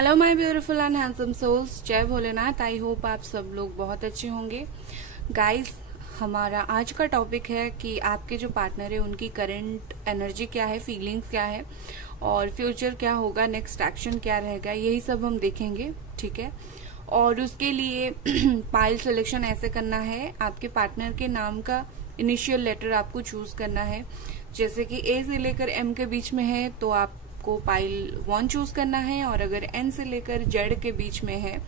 Hello my beautiful and handsome souls, जय Bholenath. I hope आप सब लोग बहुत अच्छे होंगे। गाइस, हमारा आज का टॉपिक है कि आपके जो पार्टनर है उनकी करंट एनर्जी क्या है, फीलिंग्स क्या है और फ्यूचर क्या होगा, नेक्स्ट एक्शन क्या रहेगा, यही सब हम देखेंगे। ठीक है। और उसके लिए पाइल सिलेक्शन ऐसे करना है, आपके पार्टनर के नाम का इनिशियल लेटर आपको चूज करना है। जैसे कि ए से लेकर एम के बीच में है तो आपको पाइल 1 चूज करना है, और अगर एन से लेकर जेड के बीच में है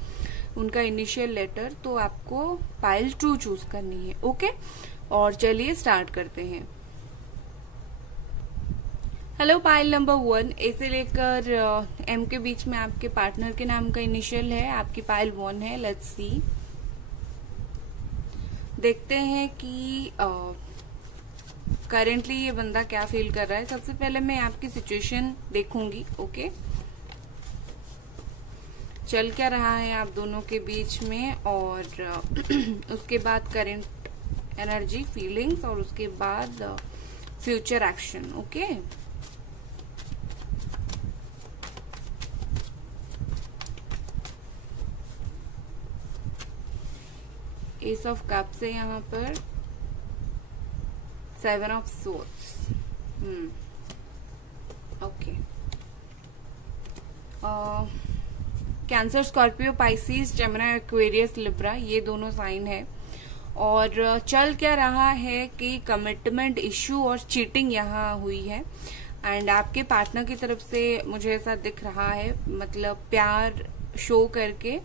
उनका इनिशियल लेटर तो आपको पाइल 2 चूज करनी है। ओके, और चलिए स्टार्ट करते हैं। हेलो, पाइल नंबर 1 ए से लेकर एम के बीच में आपके पार्टनर के नाम का इनिशियल है, आपकी पाइल 1 है। लेट्स सी, देखते हैं कि करेंटली ये बंदा क्या फील कर रहा है। सबसे पहले मैं आपकी सिचुएशन देखूंगी। ओके, चल क्या रहा है आप दोनों के बीच में, और उसके बाद करंट एनर्जी, फीलिंग्स, और उसके बाद future action. Okay, S of cups है यहाँ पर, 7 of swords. Okay, Cancer, Scorpio, Pisces, Gemini, Aquarius, Libra, ये दोनों साइन है। और चल क्या रहा है कि कमिटमेंट इश्यू और चीटिंग यहाँ हुई है, एंड आपके पार्टनर की तरफ से मुझे ऐसा दिख रहा है, मतलब प्यार शो करके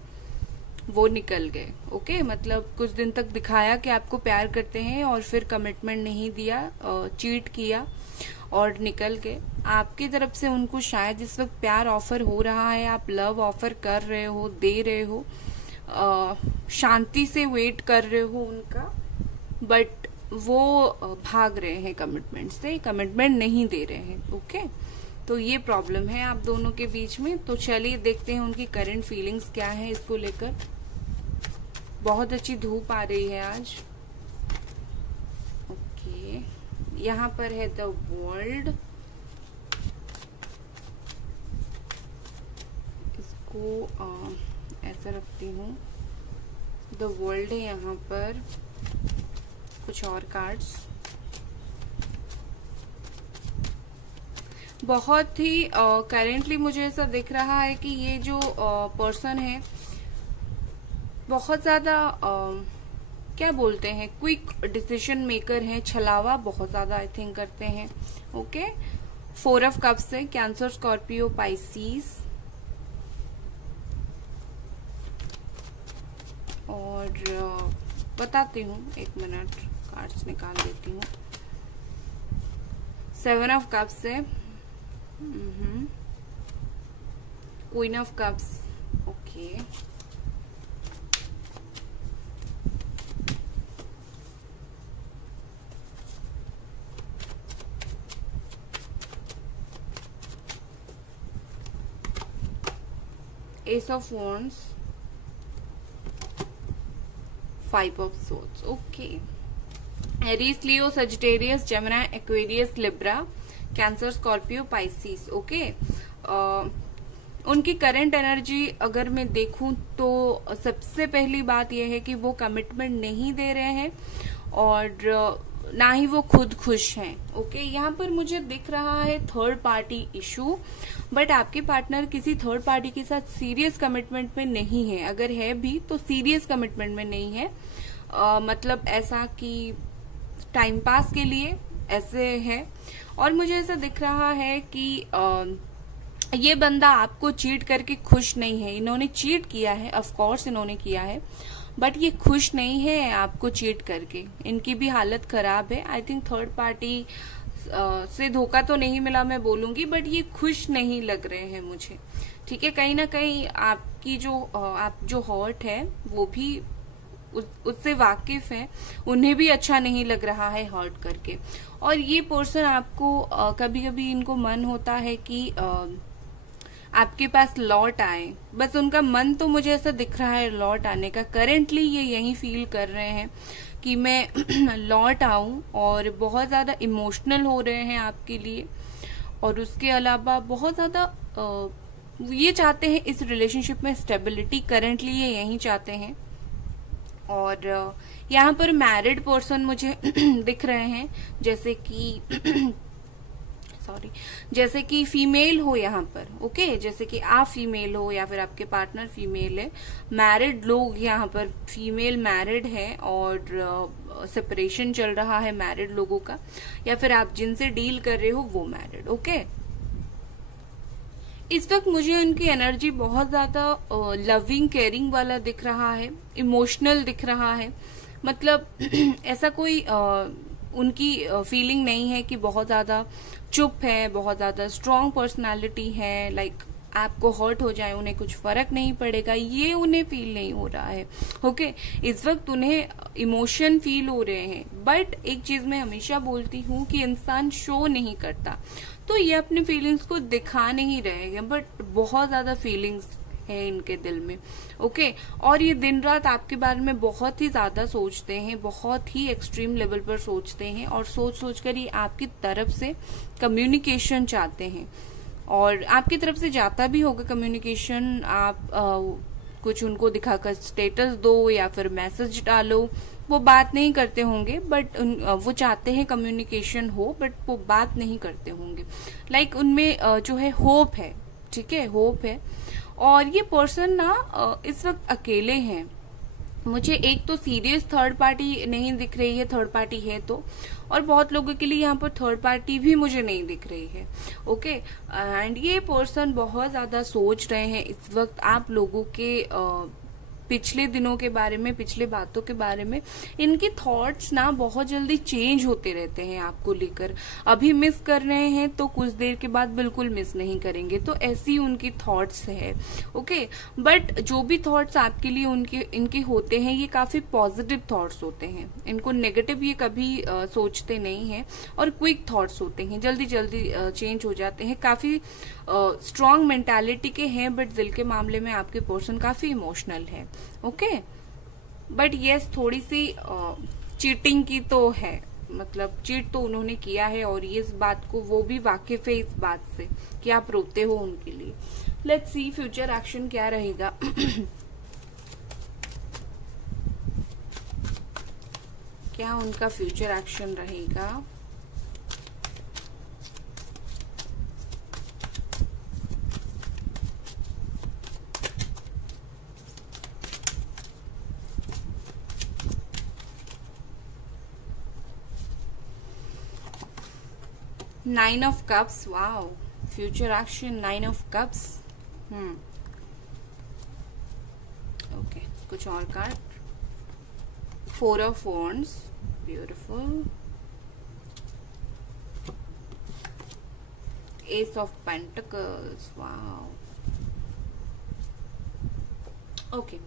वो निकल गए। ओके, मतलब कुछ दिन तक दिखाया कि आपको प्यार करते हैं और फिर कमिटमेंट नहीं दिया, चीट किया और निकल गए। आपकी तरफ से उनको शायद इस वक्त प्यार ऑफर हो रहा है, आप लव ऑफर कर रहे हो, दे रहे हो, शांति से वेट कर रहे हो उनका, बट वो भाग रहे हैं कमिटमेंट से, कमिटमेंट नहीं दे रहे हैं। ओके, तो ये प्रॉब्लम है आप दोनों के बीच में। तो चलिए देखते हैं उनकी करंट फीलिंग्स क्या है इसको लेकर। बहुत अच्छी धूप आ रही है आज। ओके, यहाँ पर है द वर्ल्ड, इसको ऐसा रखती हूँ। द वर्ल्ड है यहाँ पर, कुछ और कार्ड्स। बहुत ही करेंटली मुझे ऐसा दिख रहा है कि ये जो पर्सन है बहुत ज्यादा क्या बोलते हैं, क्विक डिसीजन मेकर है, छलावा बहुत ज्यादा आई थिंक करते हैं। ओके, 4 ऑफ कप्स है, कैंसर, स्कॉर्पियो, पाइसिस, और बताती हूँ, 1 मिनट, कार्ड्स निकाल देती हूँ। 7 ऑफ कप्स है, queen of cups. Okay, S of wands, 5 of swords. Okay, Aries, Leo, Sagittarius, Gemini, Aquarius, Libra, cancer, Scorpio, Pisces. Okay, उनकी करंट एनर्जी अगर मैं देखूं तो सबसे पहली बात यह है कि वो कमिटमेंट नहीं दे रहे हैं और ना ही वो खुद खुश हैं। ओके, यहाँ पर मुझे दिख रहा है थर्ड पार्टी इशू, बट आपके पार्टनर किसी थर्ड पार्टी के साथ सीरियस कमिटमेंट में नहीं है। अगर है भी तो सीरियस कमिटमेंट में नहीं है, मतलब ऐसा कि टाइम पास के लिए ऐसे है। और मुझे ऐसा दिख रहा है कि ये बंदा आपको चीट करके खुश नहीं है। इन्होंने चीट किया है, ऑफ कोर्स इन्होंने किया है, बट ये खुश नहीं है आपको चीट करके। इनकी भी हालत खराब है। आई थिंक थर्ड पार्टी से धोखा तो नहीं मिला मैं बोलूंगी, बट ये खुश नहीं लग रहे हैं मुझे। ठीक है, कहीं ना कहीं आपकी आप जो हर्ट है वो भी उससे वाकिफ है, उन्हें भी अच्छा नहीं लग रहा है हर्ट करके। और ये पर्सन आपको कभी कभी इनको मन होता है कि आपके पास लौट आए, बस उनका मन तो मुझे ऐसा दिख रहा है लौट आने का। करेंटली ये यही फील कर रहे हैं कि मैं लौट आऊं, और बहुत ज्यादा इमोशनल हो रहे हैं आपके लिए। और उसके अलावा बहुत ज्यादा ये चाहते हैं इस रिलेशनशिप में स्टेबिलिटी, करंटली ये यही चाहते हैं। और यहाँ पर मैरिड पर्सन मुझे दिख रहे हैं, जैसे कि सॉरी, जैसे कि फीमेल हो यहाँ पर, ओके, जैसे कि आप फीमेल हो या फिर आपके पार्टनर फीमेल है। मैरिड लोग यहाँ पर, फीमेल मैरिड है और सेपरेशन चल रहा है मैरिड लोगों का, या फिर आप जिनसे डील कर रहे हो वो मैरिड, ओके। इस वक्त मुझे उनकी एनर्जी बहुत ज्यादा लविंग केयरिंग वाला दिख रहा है, इमोशनल दिख रहा है। मतलब ऐसा कोई उनकी फीलिंग नहीं है कि बहुत ज्यादा चुप है, बहुत ज्यादा स्ट्रांग पर्सनालिटी है, लाइक आपको हर्ट हो जाए उन्हें कुछ फर्क नहीं पड़ेगा, ये उन्हें फील नहीं हो रहा है, ओके। इस वक्त उन्हें इमोशन फील हो रहे हैं। बट एक चीज मैं हमेशा बोलती हूँ कि इंसान शो नहीं करता, तो ये अपनी फीलिंग्स को दिखा नहीं रहे हैं, बट बहुत ज्यादा फीलिंग्स है इनके दिल में, ओके। और ये दिन रात आपके बारे में बहुत ही ज्यादा सोचते हैं, बहुत ही एक्सट्रीम लेवल पर सोचते हैं, और सोच सोच कर ये आपकी तरफ से कम्युनिकेशन चाहते हैं, और आपकी तरफ से जाता भी होगा कम्युनिकेशन। आप कुछ उनको दिखाकर स्टेटस दो या फिर मैसेज डालो, वो बात नहीं करते होंगे, बट वो चाहते हैं कम्युनिकेशन हो, बट वो बात नहीं करते होंगे। लाइक उनमें जो है होप है, ठीक है, होप है। और ये पर्सन ना इस वक्त अकेले हैं। मुझे एक तो सीरियस थर्ड पार्टी नहीं दिख रही है, थर्ड पार्टी है तो, और बहुत लोगों के लिए यहाँ पर थर्ड पार्टी भी मुझे नहीं दिख रही है, ओके। एंड ये पर्सन बहुत ज्यादा सोच रहे हैं इस वक्त आप लोगों के पिछले दिनों के बारे में, पिछले बातों के बारे में। इनके थॉट्स ना बहुत जल्दी चेंज होते रहते हैं आपको लेकर। अभी मिस कर रहे हैं तो कुछ देर के बाद बिल्कुल मिस नहीं करेंगे, तो ऐसी उनकी थॉट्स है, ओके। बट जो भी थॉट्स आपके लिए इनके होते हैं, ये काफी पॉजिटिव थॉट्स होते हैं। इनको नेगेटिव ये कभी सोचते नहीं है, और क्विक थॉट्स होते हैं, जल्दी जल्दी चेंज हो जाते हैं। काफी स्ट्रांग मेंटालिटी के हैं, बट दिल के मामले में आपके पर्सन काफी इमोशनल है, ओके। बट यस, थोड़ी सी चीटिंग की तो है, मतलब चीट तो उन्होंने किया है, और ये इस बात को वो भी वाकिफ है इस बात से कि आप रोते हो उनके लिए। लेट्स सी फ्यूचर एक्शन क्या रहेगा। क्या उनका फ्यूचर एक्शन रहेगा। Nine of cups, wow, future action, nine of cups. Okay, कुछ और card. Four of wands, beautiful. S of pentacles, wow, okay.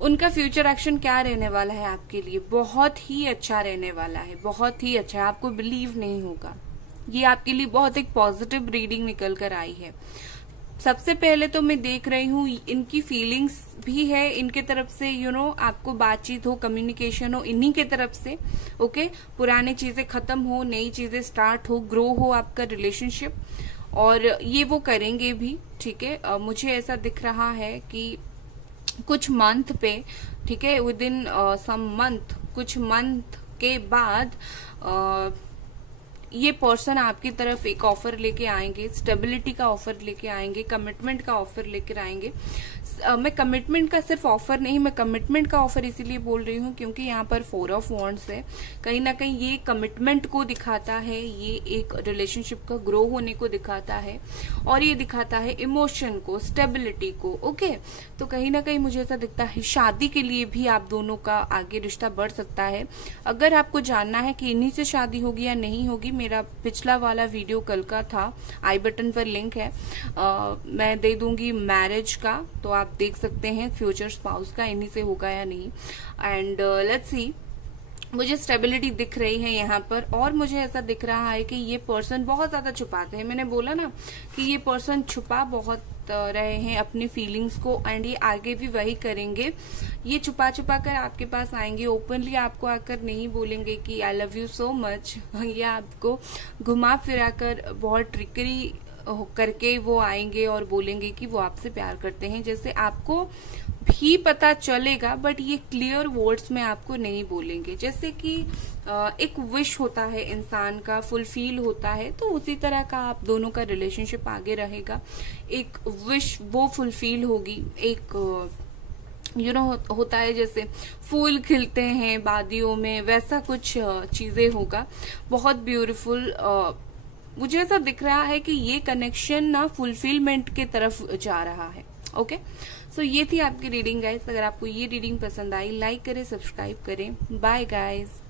उनका फ्यूचर एक्शन क्या रहने वाला है आपके लिए। बहुत ही अच्छा रहने वाला है, बहुत ही अच्छा। आपको बिलीव नहीं होगा, ये आपके लिए बहुत एक पॉजिटिव रीडिंग निकल कर आई है। सबसे पहले तो मैं देख रही हूँ इनकी फीलिंग्स भी है इनके तरफ से, आपको बातचीत हो, कम्युनिकेशन हो इन्हीं के तरफ से, ओके। पुरानी चीजें खत्म हो, नई चीजें स्टार्ट हो, ग्रो हो आपका रिलेशनशिप, और ये वो करेंगे भी, ठीक है। मुझे ऐसा दिख रहा है कि कुछ मंथ पे, ठीक है, विद इन सम मंथ, कुछ मंथ के बाद ये पर्सन आपकी तरफ एक ऑफर लेके आएंगे, स्टेबिलिटी का ऑफर लेके आएंगे, कमिटमेंट का ऑफर लेकर आएंगे। मैं कमिटमेंट का सिर्फ ऑफर नहीं, मैं कमिटमेंट का ऑफर इसीलिए बोल रही हूँ क्योंकि यहाँ पर फोर ऑफ वॉन्ड्स है। कहीं ना कहीं ये कमिटमेंट को दिखाता है, ये एक रिलेशनशिप का ग्रो होने को दिखाता है, और ये दिखाता है इमोशन को, स्टेबिलिटी को, ओके। तो कहीं ना कहीं मुझे ऐसा दिखता है शादी के लिए भी आप दोनों का आगे रिश्ता बढ़ सकता है। अगर आपको जानना है कि इन्हीं से शादी होगी या नहीं होगी, मेरा पिछला वाला वीडियो कल का था, आई बटन पर लिंक है, मैं दे दूंगी मैरिज का, तो आप देख सकते हैं फ्यूचर स्पाउस का इन्हीं से होगा या नहीं। एंड लेट्स सी, मुझे स्टेबिलिटी दिख रही है यहाँ पर, और मुझे ऐसा दिख रहा है कि ये पर्सन बहुत ज्यादा छुपाते हैं। मैंने बोला ना कि ये पर्सन छुपा बहुत रहे हैं अपनी फीलिंग्स को, एंड ये आगे भी वही करेंगे। ये छुपा छुपा कर आपके पास आएंगे, ओपनली आपको आकर नहीं बोलेंगे कि I love you so much. ये आपको घुमा फिरा कर बहुत ट्रिकरी करके वो आएंगे और बोलेंगे कि वो आपसे प्यार करते हैं, जैसे आपको भी पता चलेगा बट ये क्लियर वर्ड्स में आपको नहीं बोलेंगे। जैसे कि एक विश होता है इंसान का, फुलफिल होता है, तो उसी तरह का आप दोनों का रिलेशनशिप आगे रहेगा। एक विश वो फुलफिल होगी, एक होता है जैसे फूल खिलते हैं वादियों में, वैसा कुछ चीजें होगा। बहुत ब्यूटीफुल मुझे ऐसा दिख रहा है कि ये कनेक्शन ना फुलफिलमेंट के तरफ जा रहा है। ओके, सो ये थी आपकी रीडिंग गाइस। अगर आपको ये रीडिंग पसंद आई, लाइक करें, सब्सक्राइब करें। Bye guys.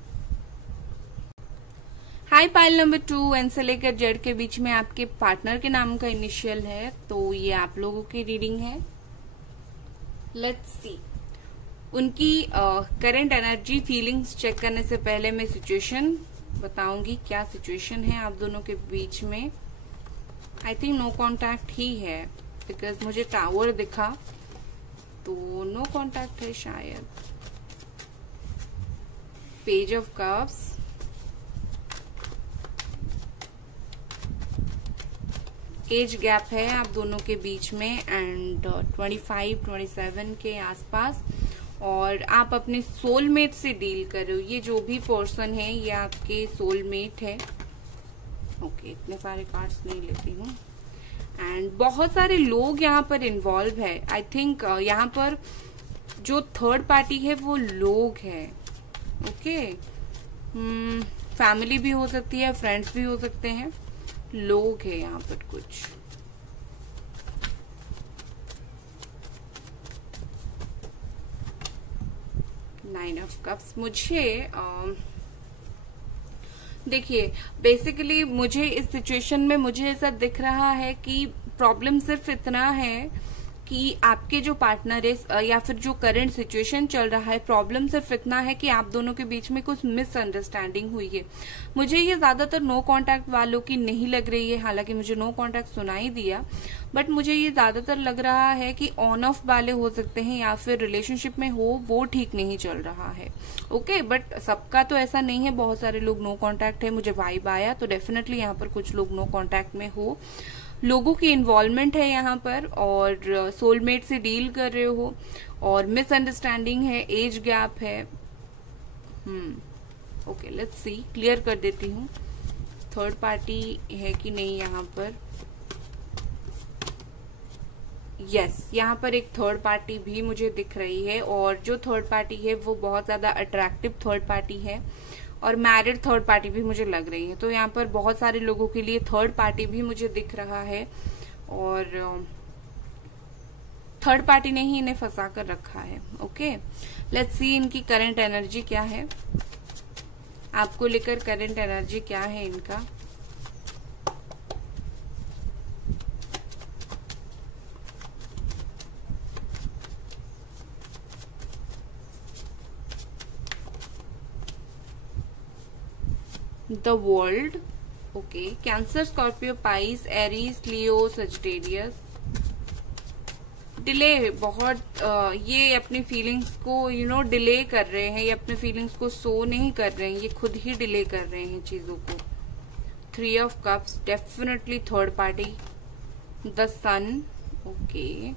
High pile number 2 N से लेकर जेड के बीच में आपके पार्टनर के नाम का इनिशियल है, तो ये आप लोगों की रीडिंग है। लेट्स सी उनकी करंट एनर्जी फीलिंग्स चेक करने से पहले मैं सिचुएशन बताऊंगी, क्या सिचुएशन है आप दोनों के बीच में। आई थिंक नो कॉन्टैक्ट ही है, बिकॉज मुझे टावर दिखा, तो नो कॉन्टैक्ट है शायद। Page of cups, age gap है आप दोनों के बीच में एंड 25-27 के आसपास, और आप अपने सोलमेट से डील कर रहे हो। ये जो भी पर्सन है ये आपके सोलमेट है। ओके, इतने सारे कार्ड्स नहीं लेती हूँ। एंड बहुत सारे लोग यहाँ पर इन्वॉल्व है। आई थिंक यहाँ पर जो थर्ड पार्टी है वो लोग है। ओके, फैमिली भी हो सकती है, फ्रेंड्स भी हो सकते हैं, लोग है यहाँ पर कुछ। नाइन ऑफ कप्स मुझे देखिए, बेसिकली मुझे इस सिचुएशन में मुझे ऐसा दिख रहा है कि प्रॉब्लम सिर्फ इतना है कि आपके जो पार्टनर है या फिर जो करंट सिचुएशन चल रहा है, प्रॉब्लम सिर्फ इतना है कि आप दोनों के बीच में कुछ मिसअंडरस्टैंडिंग हुई है। मुझे ये ज्यादातर नो कांटेक्ट वालों की नहीं लग रही है, हालांकि मुझे नो कांटेक्ट सुनाई दिया, बट मुझे ये ज्यादातर लग रहा है कि ऑन ऑफ वाले हो सकते हैं या फिर रिलेशनशिप में हो वो ठीक नहीं चल रहा है। ओके, बट सबका तो ऐसा नहीं है, बहुत सारे लोग नो कांटेक्ट है, मुझे वाइब आया, तो डेफिनेटली यहाँ पर कुछ लोग नो कांटेक्ट में हो। लोगों की इन्वॉल्वमेंट है यहाँ पर, और सोलमेट से डील कर रहे हो, और मिसअंडरस्टैंडिंग है, एज गैप है। ओके, लेट्स सी, क्लियर कर देती हूँ थर्ड पार्टी है कि नहीं यहाँ पर। यस, यहाँ पर एक थर्ड पार्टी भी मुझे दिख रही है, और जो थर्ड पार्टी है वो बहुत ज्यादा अट्रैक्टिव थर्ड पार्टी है, और मैरिड थर्ड पार्टी भी मुझे लग रही है। तो यहाँ पर बहुत सारे लोगों के लिए थर्ड पार्टी भी मुझे दिख रहा है, और थर्ड पार्टी ने ही इन्हें फंसा कर रखा है। ओके, लेट्स सी इनकी करंट एनर्जी क्या है, आपको लेकर करंट एनर्जी क्या है इनका। The world, okay, Cancer, Scorpio, price, Aries, Leo, Sagittarius. Delay बहुत ये अपनी फीलिंग्स को डिले कर रहे हैं, ये अपनी फीलिंग्स को शो नहीं कर रहे हैं, ये खुद ही डिले कर रहे हैं चीजों को। 3 of cups, definitely third party. The Sun, okay,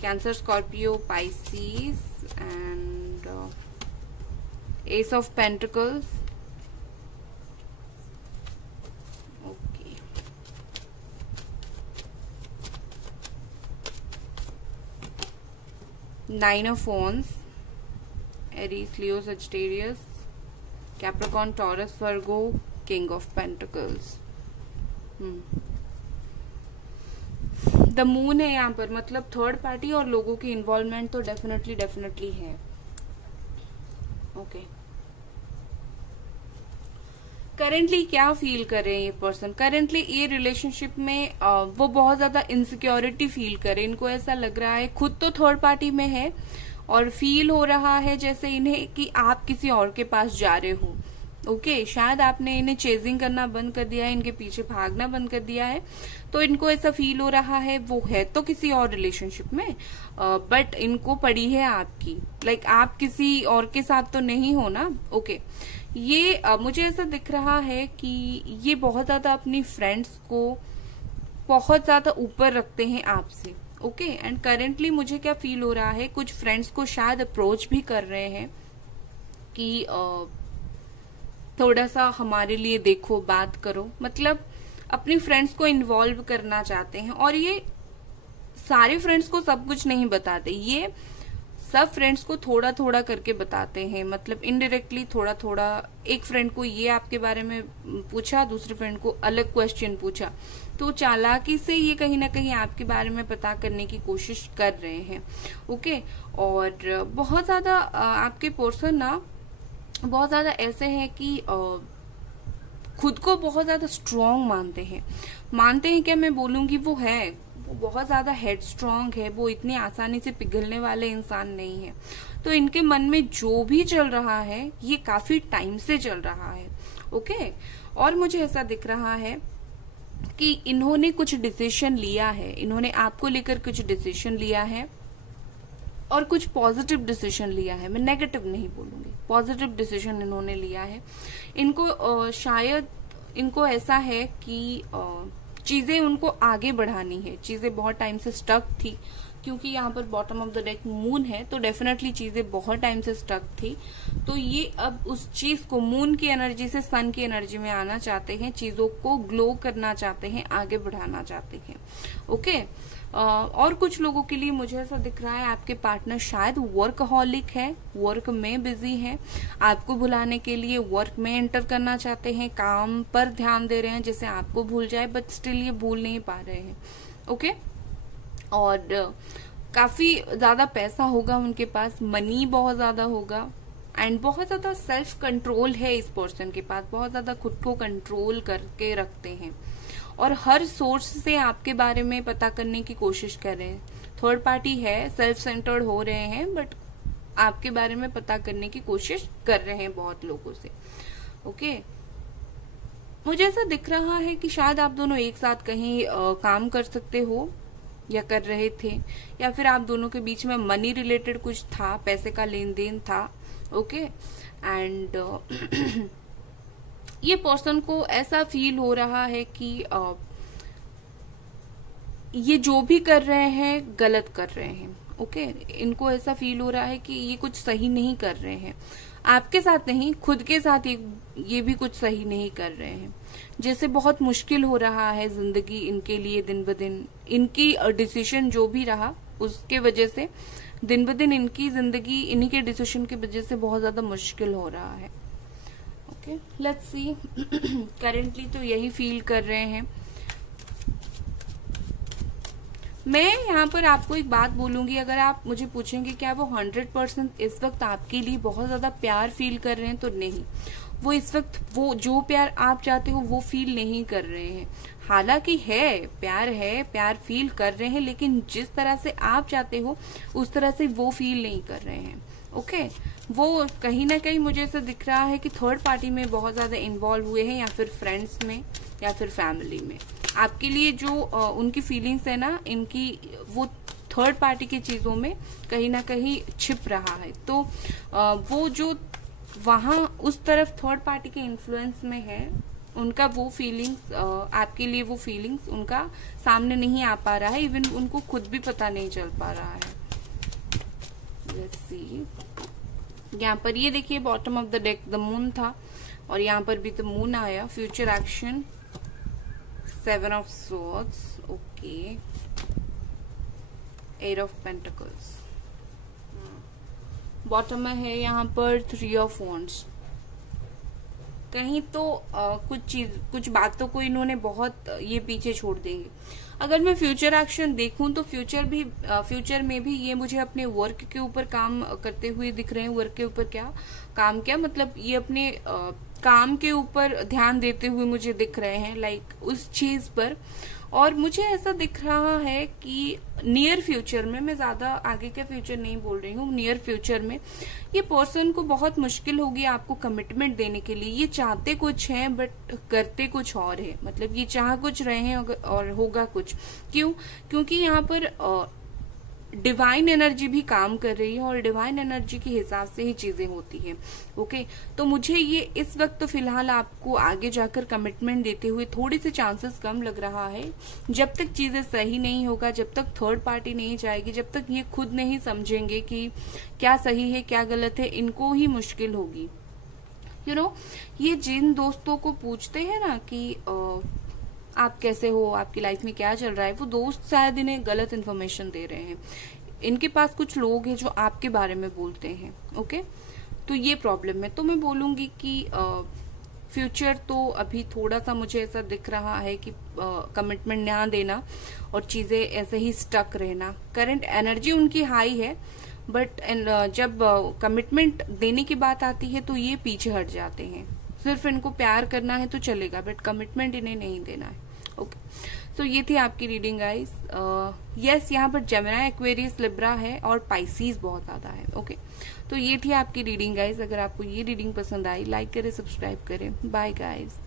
Cancer, Scorpio, Pisces and ace of pentacles. Nine of Wands, Aries, Leo, Sagittarius, Capricorn, Taurus, Virgo, King of Pentacles. The moon है यहाँ पर, मतलब थर्ड पार्टी और लोगों की involvement तो definitely है। Okay, currently क्या फील कर रहे हैं ये पर्सन? करेंटली ये रिलेशनशिप में वो बहुत ज्यादा इनसिक्योरिटी फील कर रहे हैं। इनको ऐसा लग रहा है, खुद तो थर्ड पार्टी में है, और फील हो रहा है जैसे इन्हें कि आप किसी और के पास जा रहे हो। ओके, शायद आपने इन्हें चेजिंग करना बंद कर दिया है, इनके पीछे भागना बंद कर दिया है, तो इनको ऐसा फील हो रहा है वो है तो किसी और रिलेशनशिप में, बट इनको पड़ी है आपकी, लाइक आप किसी और के साथ तो नहीं हो ना। ओके, ये मुझे ऐसा दिख रहा है कि ये बहुत ज्यादा अपनी फ्रेंड्स को बहुत ज्यादा ऊपर रखते हैं आपसे। ओके, एंड करेंटली मुझे क्या फील हो रहा है, कुछ फ्रेंड्स को शायद अप्रोच भी कर रहे हैं कि थोड़ा सा हमारे लिए देखो, बात करो, मतलब अपनी फ्रेंड्स को इन्वॉल्व करना चाहते हैं। और ये सारे फ्रेंड्स को सब कुछ नहीं बताते, ये सब फ्रेंड्स को थोड़ा थोड़ा करके बताते हैं, मतलब इनडायरेक्टली थोड़ा थोड़ा। एक फ्रेंड को ये आपके बारे में पूछा, दूसरे फ्रेंड को अलग क्वेश्चन पूछा, तो चालाकी से ये कहीं ना कहीं आपके बारे में पता करने की कोशिश कर रहे हैं। ओके, और बहुत ज्यादा आपके पर्सन ना बहुत ज्यादा ऐसे हैं कि खुद को बहुत ज्यादा स्ट्रांग मानते हैं क्या मैं बोलूंगी, वो है, वो बहुत ज्यादा हेड स्ट्रांग है, वो इतनी आसानी से पिघलने वाले इंसान नहीं है। तो इनके मन में जो भी चल रहा है ये काफी टाइम से चल रहा है। ओके, और मुझे ऐसा दिख रहा है कि इन्होंने कुछ डिसीजन लिया है, इन्होंने आपको लेकर कुछ डिसीजन लिया है और कुछ पॉजिटिव डिसीजन लिया है। मैं नेगेटिव नहीं बोलूंगी, पॉजिटिव डिसीजन इन्होंने लिया है। इनको शायद इनको ऐसा है कि चीजें उनको आगे बढ़ानी है, चीजें बहुत टाइम से स्टक थी, क्योंकि यहाँ पर bottom of the deck moon है, तो डेफिनेटली चीजें बहुत टाइम से स्टक थी। तो ये अब उस चीज को मून की एनर्जी से सन की एनर्जी में आना चाहते हैं, चीजों को ग्लो करना चाहते हैं, आगे बढ़ाना चाहते हैं। ओके, और कुछ लोगों के लिए मुझे ऐसा दिख रहा है आपके पार्टनर शायद वर्कहॉलिक है, वर्क में बिजी है, आपको भुलाने के लिए वर्क में एंटर करना चाहते हैं, काम पर ध्यान दे रहे हैं जैसे आपको भूल जाए, बट स्टिल ये भूल नहीं पा रहे हैं। ओके, और काफी ज्यादा पैसा होगा उनके पास, मनी बहुत ज्यादा होगा, एंड बहुत ज्यादा सेल्फ कंट्रोल है इस पर्सन के पास, बहुत ज्यादा खुद को कंट्रोल करके रखते हैं और हर सोर्स से आपके बारे में पता करने की कोशिश कर रहे हैं। थर्ड पार्टी है, सेल्फ सेंटर्ड हो रहे हैं, बट आपके बारे में पता करने की कोशिश कर रहे हैं बहुत लोगों से। ओके, मुझे ऐसा दिख रहा है कि शायद आप दोनों एक साथ कहीं काम कर सकते हो या कर रहे थे, या फिर आप दोनों के बीच में मनी रिलेटेड कुछ था, पैसे का लेन देन था। ओके, एंड ये पर्सन को ऐसा फील हो रहा है कि ये जो भी कर रहे हैं गलत कर रहे हैं। ओके, इनको ऐसा फील हो रहा है कि ये कुछ सही नहीं कर रहे हैं, आपके साथ नहीं, खुद के साथ ये भी कुछ सही नहीं कर रहे हैं। जैसे बहुत मुश्किल हो रहा है जिंदगी इनके लिए दिन ब दिन, इनकी डिसीजन जो भी रहा उसके वजह से दिन ब दिन इनकी जिंदगी इन्हीं के डिसीजन की वजह से बहुत ज्यादा मुश्किल हो रहा है। ओके, लेट्स सी, करेंटली तो यही फील कर रहे हैं। मैं यहाँ पर आपको एक बात बोलूंगी, अगर आप मुझे पूछेंगे क्या वो 100% इस वक्त आपके लिए बहुत ज्यादा प्यार फील कर रहे हैं, तो नहीं, वो इस वक्त वो जो प्यार आप चाहते हो वो फील नहीं कर रहे हैं। हालांकि है, प्यार फील कर रहे हैं, लेकिन जिस तरह से आप चाहते हो उस तरह से वो फील नहीं कर रहे हैं। ओके, वो कहीं ना कहीं मुझे ऐसा दिख रहा है कि थर्ड पार्टी में बहुत ज्यादा इन्वॉल्व हुए हैं, या फिर फ्रेंड्स में, या फिर फैमिली में। आपके लिए जो उनकी फीलिंग्स है ना, इनकी वो थर्ड पार्टी की चीजों में कहीं ना कहीं छिप रहा है। तो वो जो वहां उस तरफ थर्ड पार्टी के इन्फ्लुएंस में है, उनका वो फीलिंग्स आपके लिए, वो फीलिंग्स उनका सामने नहीं आ पा रहा है, इवन उनको खुद भी पता नहीं चल पा रहा है। लेट्स सी, यहाँ पर ये देखिए bottom of the deck the moon था, और यहाँ पर भी द मून आया। Future action, 7 of swords, okay, 8 of pentacles, bottom में है यहाँ पर 3 ऑफ वॉन्ड्स। कहीं तो कुछ बातों को इन्होंने बहुत ये पीछे छोड़ देंगे। अगर मैं फ्यूचर एक्शन देखूं तो फ्यूचर में भी ये मुझे अपने वर्क के ऊपर काम करते हुए दिख रहे हैं। वर्क के ऊपर क्या मतलब ये अपने काम के ऊपर ध्यान देते हुए मुझे दिख रहे हैं, लाइक उस चीज पर। और मुझे ऐसा दिख रहा है कि नियर फ्यूचर में, मैं ज्यादा आगे का फ्यूचर नहीं बोल रही हूँ, नियर फ्यूचर में ये पर्सन को बहुत मुश्किल होगी आपको कमिटमेंट देने के लिए। ये चाहते कुछ है बट करते कुछ और है, मतलब ये चाह कुछ रहे हैं और होगा कुछ। क्यों? क्योंकि यहाँ पर डिवाइन एनर्जी भी काम कर रही है और डिवाइन एनर्जी के हिसाब से ही चीजें होती है। ओके, तो मुझे ये इस वक्त तो फिलहाल आपको आगे जाकर कमिटमेंट देते हुए थोड़ी सी चांसेस कम लग रहा है। जब तक चीजें सही नहीं होगा, जब तक थर्ड पार्टी नहीं जाएगी, जब तक ये खुद नहीं समझेंगे कि क्या सही है क्या गलत है, इनको ही मुश्किल होगी। ये जिन दोस्तों को पूछते हैं ना कि आप कैसे हो, आपकी लाइफ में क्या चल रहा है, वो दोस्त शायद इन्हें गलत इन्फॉर्मेशन दे रहे हैं। इनके पास कुछ लोग हैं जो आपके बारे में बोलते हैं। ओके, तो ये प्रॉब्लम है। तो मैं बोलूंगी कि फ्यूचर तो अभी थोड़ा सा मुझे ऐसा दिख रहा है कि कमिटमेंट ना देना और चीजें ऐसे ही स्टक रहना। करंट एनर्जी उनकी हाई है, बट जब कमिटमेंट देने की बात आती है तो ये पीछे हट जाते हैं। सिर्फ इनको प्यार करना है तो चलेगा, बट कमिटमेंट इन्हें नहीं देना है। ओके, सो ये थी आपकी रीडिंग गाइस। यस, यहाँ पर जेमिनी, एक्वेरियस, लिब्रा है और पाइसीज बहुत ज्यादा है। ओके, तो ये थी आपकी रीडिंग गाइस। अगर आपको ये रीडिंग पसंद आई, लाइक करें, सब्सक्राइब करें। Bye guys.